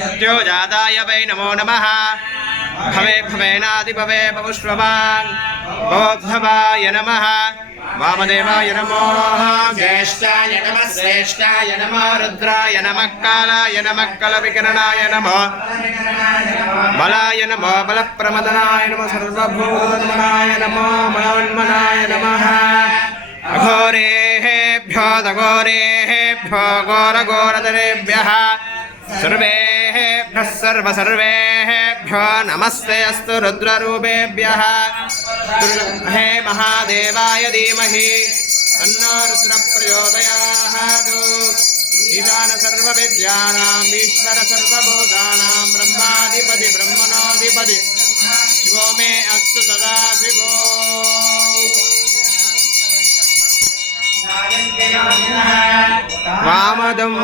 सत्योजाताय वै नमो नमः भवे भवेनादिभवे भवुष्ववान् भवोद्धवाय नमः वामदेवाय नमो ज्येष्ठाय नमः श्रेष्ठाय नमः रुद्राय नमः कालाय नमः कलविकरणाय नमः बलाय नमः बलप्रमदनाय नमः सर्वभूतमनाय नमः मनोन्मनाय नमः अघोरेभ्यो दघोरेभ्यो घोरघोरतरेभ्यः सर्वेभ्यः सर्वेभ्यो नमस्ते अस्तु रुद्ररूपेभ्यः हे महादेवाय धीमहि तन्नो रुद्रः प्रचोदयात् ईशान सर्वविद्यानाम् ईश्वर सर्वभूतानां ब्रह्माधिपति ब्रह्मणोऽधिपति शिवो मे अस्तु सदा शिवो वामदं